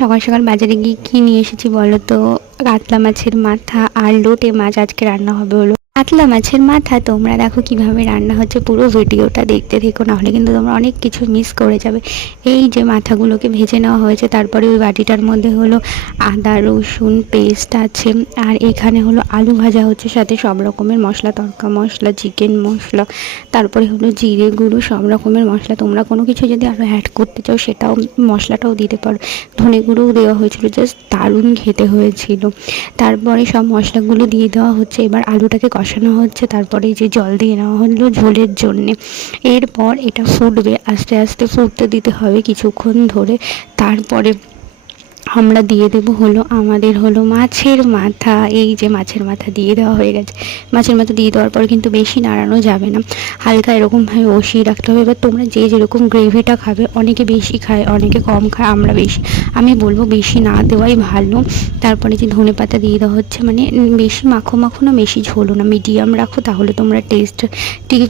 সকাল সকাল বাজারে গিয়ে কি নিয়ে এসেছি বলো তো? কাতলা মাছের মাথা আর লোটে মাছ আজকে রান্না হবে হলো। কাতলা মাছের মাথা তোমরা দেখো কিভাবে রান্না হচ্ছে, পুরো ভিডিওটা দেখতে থেকো, নাহলে কিন্তু তোমরা অনেক কিছু মিস করে যাবে। এই যে মাথাগুলোকে ভেজে নেওয়া হয়েছে, তারপরে ওই বাটিটার মধ্যে হলো আদা রসুন পেস্ট আছে, আর এখানে হলো আলু ভাজা হচ্ছে, সাথে সব রকমের মশলা, তড়কা মশলা, চিকেন মশলা, তারপরে হলো জিরে গুঁড়ো, সব রকমের মশলা। তোমরা কোনো কিছু যদি আরও অ্যাড করতে চাও সেটাও, মশলাটাও দিতে পারো। ধনে গুঁড়োও দেওয়া হয়েছিল, জাস্ট দারুণ খেতে হয়েছিল। তারপরে সব মশলাগুলো দিয়ে দেওয়া হচ্ছে, এবার আলুটাকে কষানো হচ্ছে, তারপরে এই যে জল দিয়ে নেওয়া হলো ঝোলের জন্যে। এরপর এটা ফুটবে, আস্তে আস্তে ফুটতে দিতে হবে কিছুক্ষণ ধরে। তারপরে আমরা দিয়ে দেবো হলো আমাদের হলো মাছের মাথা। এই যে মাছের মাথা দিয়ে দেওয়া হয়ে গেছে। মাছের মাথা দিয়ে দেওয়ার পর কিন্তু বেশি নাড়ানো যাবে না, হালকা এরকমভাবে বসিয়ে রাখতে হবে। এবার তোমরা যে যেরকম গ্রেভিটা খাবে, অনেকে বেশি খায় অনেকে কম খায়, আমরা বেশি, আমি বলবো বেশি না দেওয়াই ভালো। তারপরে যে ধনে পাতা দিয়ে দেওয়া হচ্ছে, মানে বেশি মাখো মাখো না বেশি ঝোলো না, মিডিয়াম রাখো, তাহলে তোমরা টেস্ট ঠিক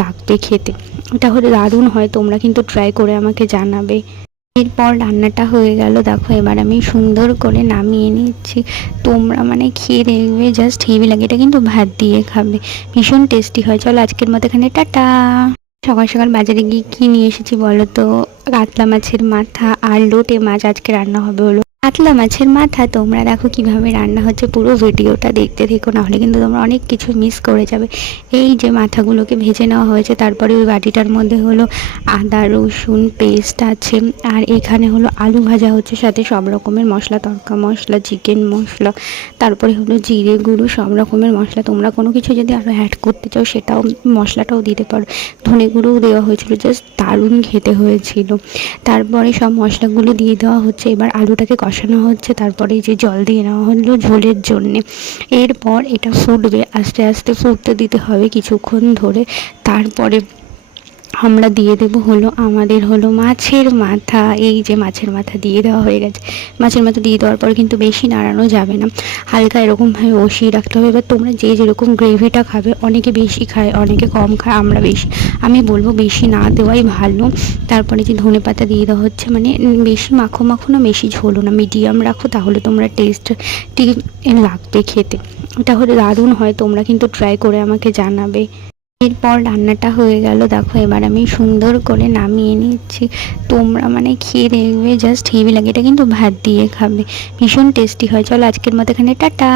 লাগবে খেতে। এটা হলে দারুণ হয়, তোমরা কিন্তু ট্রাই করে আমাকে জানাবে। এরপর রান্নাটা হয়ে গেল, দেখো এবার আমি সুন্দর করে নামিয়ে নিচ্ছি। তোমরা মানে খেয়ে দেখবে, জাস্ট হেভি লাগে। এটা কিন্তু ভাত দিয়ে খাবে, ভীষণ টেস্টি হয়। চলো আজকের মতো এখানে টাটা। সকাল সকাল বাজারে গিয়ে কি নিয়ে এসেছি বলো তো? কাতলা মাছের মাথা আর লোটে মাছ আজকে রান্না হবে হলো। কাতলা মাছের মাথা তোমরা দেখো কিভাবে রান্না হচ্ছে, পুরো ভিডিওটা দেখতে থেকো, নাহলে কিন্তু তোমরা অনেক কিছু মিস করে যাবে। এই যে মাথাগুলোকে ভেজে নেওয়া হয়েছে, তারপরে ওই বাটিটার মধ্যে হলো আদা রসুন পেস্ট আছে, আর এখানে হলো আলু ভাজা হচ্ছে, সাথে সব রকমের মশলা, তড়কা মশলা, চিকেন মশলা, তারপরে হলো জিরে গুঁড়ো, সব রকমের মশলা। তোমরা কোনো কিছু যদি আরও অ্যাড করতে চাও সেটাও, মশলাটাও দিতে পারো। ধনে গুঁড়োও দেওয়া হয়েছিল, জাস্ট দারুণ খেতে হয়েছিল। তারপরে সব মশলাগুলো দিয়ে দেওয়া হচ্ছে, এবার আলুটাকে কষানো হচ্ছে, তারপরে এই যে জল দিয়ে নেওয়া হলো ঝোলের জন্যে। এরপর এটা ফুটবে, আস্তে আস্তে ফুটতে দিতে হবে কিছুক্ষণ ধরে। তারপরে আমরা দিয়ে দেবো হলো আমাদের হলো মাছের মাথা। এই যে মাছের মাথা দিয়ে দেওয়া হয়ে গেছে। মাছের মাথা দিয়ে দেওয়ার পর কিন্তু বেশি নাড়ানো যাবে না, হালকা এরকমভাবে বসিয়ে রাখতে হবে। এবার তোমরা যে যেরকম গ্রেভিটা খাবে, অনেকে বেশি খায় অনেকে কম খায়, আমরা বেশি, আমি বলবো বেশি না দেওয়াই ভালো। তারপরে যে ধনে পাতা দিয়ে দেওয়া হচ্ছে, মানে বেশি মাখো মাখো না বেশি ঝোলো না, মিডিয়াম রাখো, তাহলে তোমরা টেস্ট ঠিক লাগবে খেতে। এটা হলে দারুণ হয়, তোমরা কিন্তু ট্রাই করে আমাকে জানাবে। এরপর রান্নাটা হয়ে গেল, দেখো এবার আমি সুন্দর করে নামিয়ে নিচ্ছি। তোমরা মানে খেয়ে দেখবে, জাস্ট হেভি লাগে। এটা কিন্তু ভাত দিয়ে খাবে, ভীষণ টেস্টি হয়। চলো আজকের মতো এখানে টাটা।